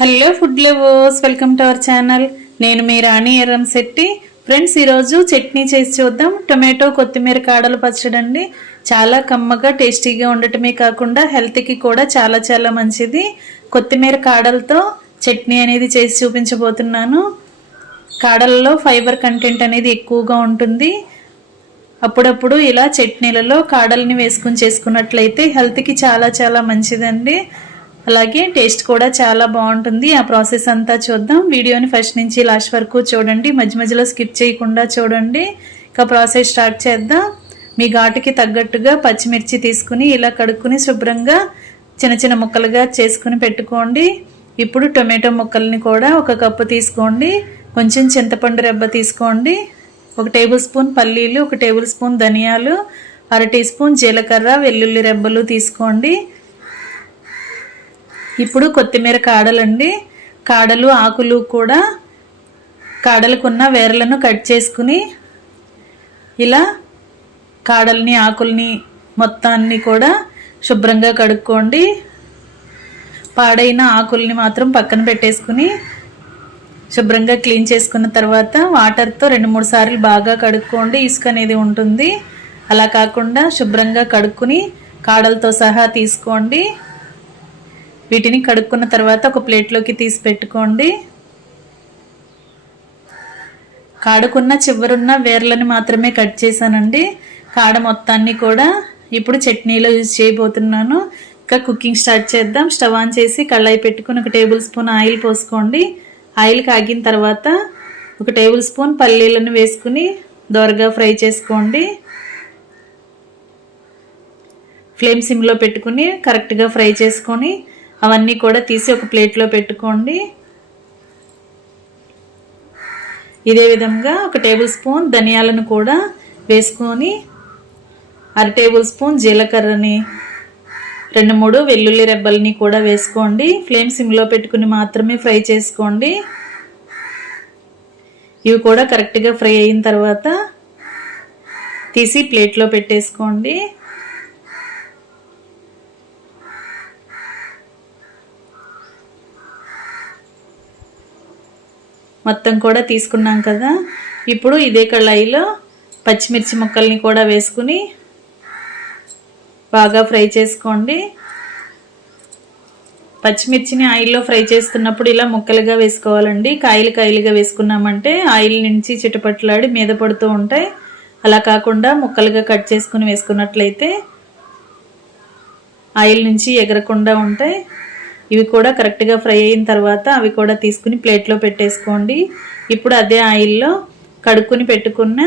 Hello food lovers, welcome to our channel. నేను మీ రాణి Erramsetti. Friends, ఈరోజు చట్నీ చేసి చూద్దాం. టొమాటో కొత్తిమీర కాడల పచ్చడి అండి. చాలా కమ్మగా టేస్టీగా ఉండటమే కాకుండా హెల్త్కి కూడా చాలా చాలా మంచిది. కొత్తిమీర కాడలతో చట్నీ అనేది చేసి చూపించబోతున్నాను. కాడలలో ఫైబర్ కంటెంట్ అనేది ఎక్కువగా ఉంటుంది. అప్పుడప్పుడు ఇలా చట్నీలలో కాడల్ని వేసుకుని చేసుకున్నట్లయితే హెల్త్కి చాలా చాలా మంచిదండి. అలాగే టేస్ట్ కూడా చాలా బాగుంటుంది. ఆ ప్రాసెస్ అంతా చూద్దాం. వీడియోని ఫస్ట్ నుంచి లాస్ట్ వరకు చూడండి, మధ్య మధ్యలో స్కిప్ చేయకుండా చూడండి. ఇక ప్రాసెస్ స్టార్ట్ చేద్దాం. మీ ఘాటుకి తగ్గట్టుగా పచ్చిమిర్చి తీసుకుని ఇలా కడుక్కుని శుభ్రంగా చిన్న చిన్న ముక్కలుగా చేసుకుని పెట్టుకోండి. ఇప్పుడు టొమాటో ముక్కల్ని కూడా ఒక కప్పు తీసుకోండి. కొంచెం చింతపండు రెబ్బ తీసుకోండి. 1 టేబుల్ స్పూన్ పల్లీలు, 1 టేబుల్ స్పూన్ ధనియాలు, 1/2 టీ స్పూన్ జీలకర్ర, వెల్లుల్లి రెబ్బలు తీసుకోండి. ఇప్పుడు కొత్తిమీర కాడలండి. కాడలు ఆకులు కూడా కాడలకున్న వేర్లను కట్ చేసుకుని ఇలా కాడల్ని ఆకుల్ని మొత్తాన్ని కూడా శుభ్రంగా కడుక్కోండి. పాడైన ఆకుల్ని మాత్రం పక్కన పెట్టేసుకుని శుభ్రంగా క్లీన్ చేసుకున్న తర్వాత వాటర్తో 2-3 సార్లు బాగా కడుక్కోండి. ఇసుక అనేది ఉంటుంది. అలా కాకుండా శుభ్రంగా కడుక్కుని కాడలతో సహా తీసుకోండి. వీటిని కడుక్కున్న తర్వాత ఒక ప్లేట్లోకి తీసి పెట్టుకోండి. కాడకున్న చివరున్న వేర్లను మాత్రమే కట్ చేశానండి. కాడ మొత్తాన్ని కూడా ఇప్పుడు చట్నీలో యూజ్ చేయబోతున్నాను. ఇంకా కుకింగ్ స్టార్ట్ చేద్దాం. స్టవ్ ఆన్ చేసి కళాయి పెట్టుకుని 1 టేబుల్ స్పూన్ ఆయిల్ పోసుకోండి. ఆయిల్ కాగిన తర్వాత 1 టేబుల్ స్పూన్ పల్లీలను వేసుకుని దోరగా ఫ్రై చేసుకోండి. ఫ్లేమ్ సిమ్లో పెట్టుకుని కరెక్ట్గా ఫ్రై చేసుకొని అవన్నీ కూడా తీసి ఒక ప్లేట్లో పెట్టుకోండి. ఇదే విధంగా 1 టేబుల్ స్పూన్ ధనియాలను కూడా వేసుకొని 1/2 టేబుల్ స్పూన్ జీలకర్రని, 2-3 వెల్లుల్లి రెబ్బల్ని కూడా వేసుకోండి. ఫ్లేమ్ సిమ్లో పెట్టుకుని మాత్రమే ఫ్రై చేసుకోండి. ఇవి కూడా కరెక్ట్గా ఫ్రై అయిన తర్వాత తీసి ప్లేట్లో పెట్టేసుకోండి. మొత్తం కూడా తీసుకున్నాం కదా. ఇప్పుడు ఇదే కళాయిలో పచ్చిమిర్చి ముక్కల్ని కూడా వేసుకుని బాగా ఫ్రై చేసుకోండి. పచ్చిమిర్చిని ఆయిల్లో ఫ్రై చేస్తున్నప్పుడు ఇలా ముక్కలుగా వేసుకోవాలండి. కాయలుగా వేసుకున్నామంటే ఆయిల్ నుంచి చిటపట్లాడి మీద పడుతూ ఉంటాయి. అలా కాకుండా ముక్కలుగా కట్ చేసుకుని వేసుకున్నట్లయితే ఆయిల్ నుంచి ఎగరకుండా ఉంటాయి. ఇవి కూడా కరెక్ట్గా ఫ్రై అయిన తర్వాత అవి కూడా తీసుకుని ప్లేట్లో పెట్టేసుకోండి. ఇప్పుడు అదే ఆయిల్లో కడుక్కుని పెట్టుకున్న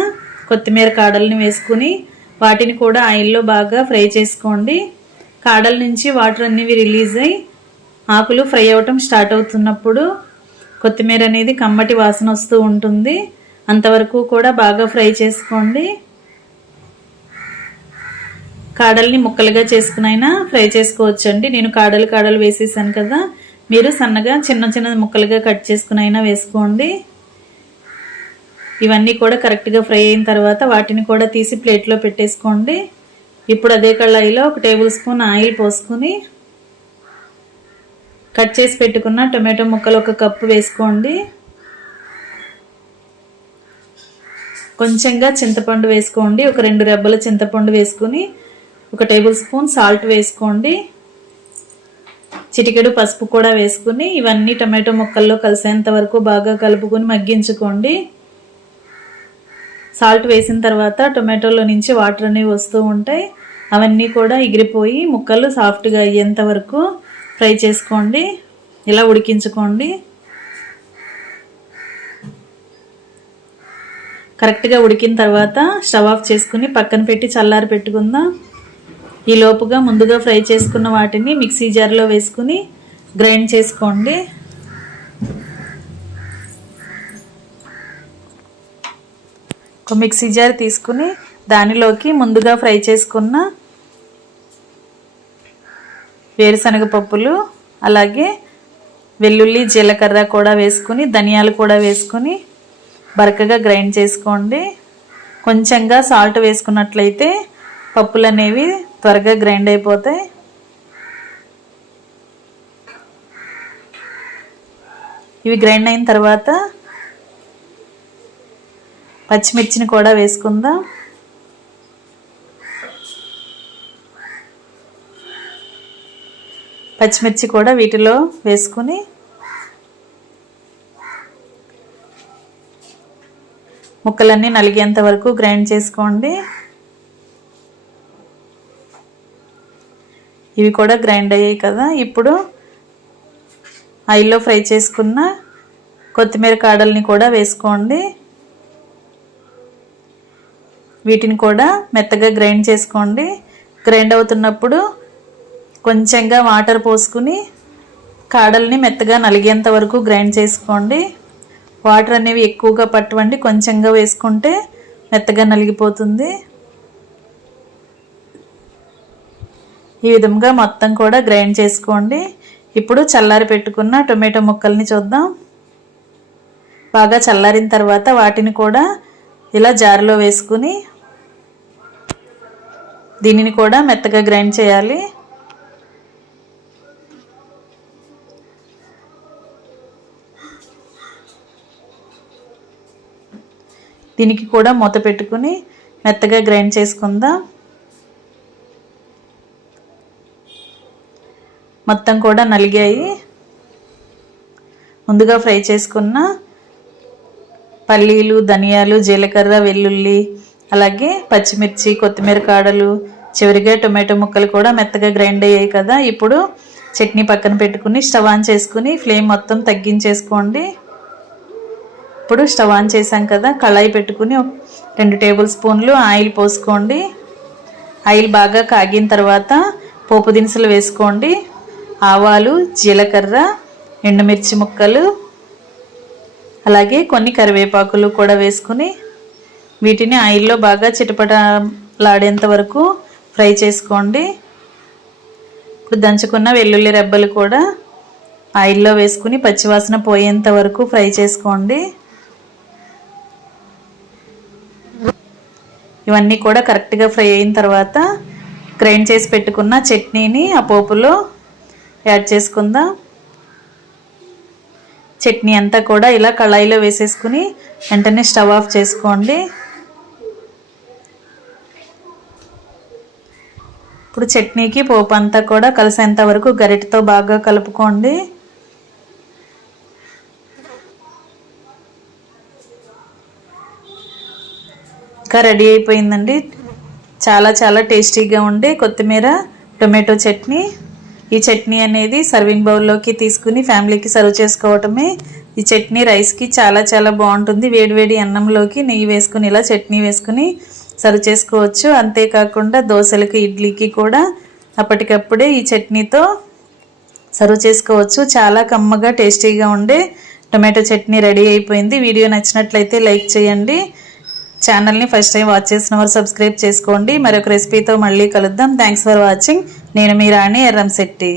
కొత్తిమీర కాడల్ని వేసుకుని వాటిని కూడా ఆయిల్లో బాగా ఫ్రై చేసుకోండి. కాడల నుంచి వాటర్ అనేవి రిలీజ్ అయ్యి ఆకులు ఫ్రై అవ్వటం స్టార్ట్ అవుతున్నప్పుడు కొత్తిమీర అనేది కమ్మటి వాసన వస్తూ ఉంటుంది. అంతవరకు కూడా బాగా ఫ్రై చేసుకోండి. కాడల్ని ముక్కలుగా చేసుకునైనా ఫ్రై చేసుకోవచ్చండి. నేను కాడలు వేసేసాను కదా, మీరు సన్నగా చిన్న ముక్కలుగా కట్ చేసుకునైనా వేసుకోండి. ఇవన్నీ కూడా కరెక్ట్గా ఫ్రై అయిన తర్వాత వాటిని కూడా తీసి ప్లేట్లో పెట్టేసుకోండి. ఇప్పుడు అదే కళాయిలో 1 టేబుల్ స్పూన్ ఆయిల్ పోసుకుని కట్ చేసి పెట్టుకున్న టొమాటో ముక్కలు 1 కప్పు వేసుకోండి. కొంచెంగా చింతపండు వేసుకోండి. 2 రెబ్బల చింతపండు వేసుకుని 1 టేబుల్ స్పూన్ సాల్ట్ వేసుకోండి. చిటికెడు పసుపు కూడా వేసుకుని ఇవన్నీ టమాటో ముక్కల్లో కలిసేంత వరకు బాగా కలుపుకొని మగ్గించుకోండి. సాల్ట్ వేసిన తర్వాత టొమాటోలో నుంచి వాటర్ అనేవి వస్తూ ఉంటాయి. అవన్నీ కూడా ఎగిరిపోయి ముక్కలు సాఫ్ట్గా అయ్యేంత వరకు ఫ్రై చేసుకోండి. ఇలా ఉడికించుకోండి. కరెక్ట్గా ఉడికిన తర్వాత స్టవ్ ఆఫ్ చేసుకుని పక్కన పెట్టి చల్లారి పెట్టుకుందాం. ఈ లోపుగా ముందుగా ఫ్రై చేసుకున్న వాటిని మిక్సీ జార్లో వేసుకుని గ్రైండ్ చేసుకోండి. ఒక మిక్సీ జార్ తీసుకుని దానిలోకి ముందుగా ఫ్రై చేసుకున్న వేరుశనగ పప్పులు, అలాగే వెల్లుల్లి జీలకర్ర కూడా వేసుకుని ధనియాలు కూడా వేసుకుని బరకగా గ్రైండ్ చేసుకోండి. కొంచెంగా సాల్ట్ వేసుకున్నట్లయితే పప్పులు అనేవి త్వరగా గ్రైండ్ అయిపోతాయి. ఇవి గ్రైండ్ అయిన తర్వాత పచ్చిమిర్చిని కూడా వేసుకుందాం. పచ్చిమిర్చి కూడా వీటిలో వేసుకుని ముక్కలన్నీ నలిగేంత వరకు గ్రైండ్ చేసుకోండి. ఇవి కూడా గ్రైండ్ అయ్యాయి కదా. ఇప్పుడు ఆయిల్లో ఫ్రై చేసుకున్న కొత్తిమీర కాడల్ని కూడా వేసుకోండి. వీటిని కూడా మెత్తగా గ్రైండ్ చేసుకోండి. గ్రైండ్ అవుతున్నప్పుడు కొంచెంగా వాటర్ పోసుకుని కాడల్ని మెత్తగా నలిగేంత వరకు గ్రైండ్ చేసుకోండి. వాటర్ అనేవి ఎక్కువగా పట్టవండి, కొంచెంగా వేసుకుంటే మెత్తగా నలిగిపోతుంది. ఈ విధంగా మొత్తం కూడా గ్రైండ్ చేసుకోండి. ఇప్పుడు చల్లారి పెట్టుకున్న టొమాటో ముక్కల్ని చూద్దాం. బాగా చల్లారిన తర్వాత వాటిని కూడా ఇలా జార్లో వేసుకుని దీనిని కూడా మెత్తగా గ్రైండ్ చేయాలి. దీనికి కూడా మూత పెట్టుకుని మెత్తగా గ్రైండ్ చేసుకుందాం. మొత్తం కూడా నలిగాయి. ముందుగా ఫ్రై చేసుకున్న పల్లీలు, ధనియాలు, జీలకర్ర, వెల్లుల్లి, అలాగే పచ్చిమిర్చి, కొత్తిమీర కాడలు, చివరిగా టొమాటో ముక్కలు కూడా మెత్తగా గ్రైండ్ అయ్యాయి కదా. ఇప్పుడు చట్నీ పక్కన పెట్టుకుని స్టవ్ ఆన్ చేసుకుని ఫ్లేమ్ మొత్తం తగ్గించేసుకోండి. ఇప్పుడు స్టవ్ ఆన్ చేసాం కదా, కళాయి పెట్టుకుని 2 టేబుల్ స్పూన్లు ఆయిల్ పోసుకోండి. ఆయిల్ బాగా కాగిన తర్వాత పోపు దినుసులు వేసుకోండి. ఆవాలు, జీలకర్ర, ఎండుమిర్చి ముక్కలు, అలాగే కొన్ని కరివేపాకులు కూడా వేసుకుని వీటిని ఆయిల్లో బాగా చిటపటలాడేంత వరకు ఫ్రై చేసుకోండి. ఇప్పుడు దంచుకున్న వెల్లుల్లి రెబ్బలు కూడా ఆయిల్లో వేసుకుని పచ్చివాసన పోయేంత వరకు ఫ్రై చేసుకోండి. ఇవన్నీ కూడా కరెక్ట్గా ఫ్రై అయిన తర్వాత గ్రైండ్ చేసి పెట్టుకున్న చట్నీని ఆ పోపులో యాడ్ చేసుకుందాం. చట్నీ అంతా కూడా ఇలా కళాయిలో వేసేసుకుని వెంటనే స్టవ్ ఆఫ్ చేసుకోండి. ఇప్పుడు చట్నీకి పోపు అంతా కూడా కలిసేంత వరకు గరిటెతో బాగా కలుపుకోండి. ఇంకా రెడీ అయిపోయిందండి. చాలా టేస్టీగా ఉండే కొత్తిమీర టొమాటో చట్నీ. ఈ చట్నీ అనేది సర్వింగ్ బౌల్లోకి తీసుకుని ఫ్యామిలీకి సర్వ్ చేసుకోవటమే. ఈ చట్నీ రైస్కి చాలా బాగుంటుంది. వేడివేడి అన్నంలోకి నెయ్యి వేసుకుని ఇలా చట్నీ వేసుకుని సర్వ్ చేసుకోవచ్చు. అంతేకాకుండా దోశలకి, ఇడ్లీకి కూడా అప్పటికప్పుడే ఈ చట్నీతో సర్వ్ చేసుకోవచ్చు. చాలా కమ్మగా టేస్టీగా ఉండే టొమాటో చట్నీ రెడీ అయిపోయింది. వీడియో నచ్చినట్లయితే లైక్ చేయండి. ఛానల్ని ఫస్ట్ టైం వాచ్ చేసిన వారు సబ్స్క్రైబ్ చేసుకోండి. మరొక రెసిపీతో మళ్ళీ కలుద్దాం. Thanks for watching. నేను మీ రాణి ఎర్రంశెట్టి.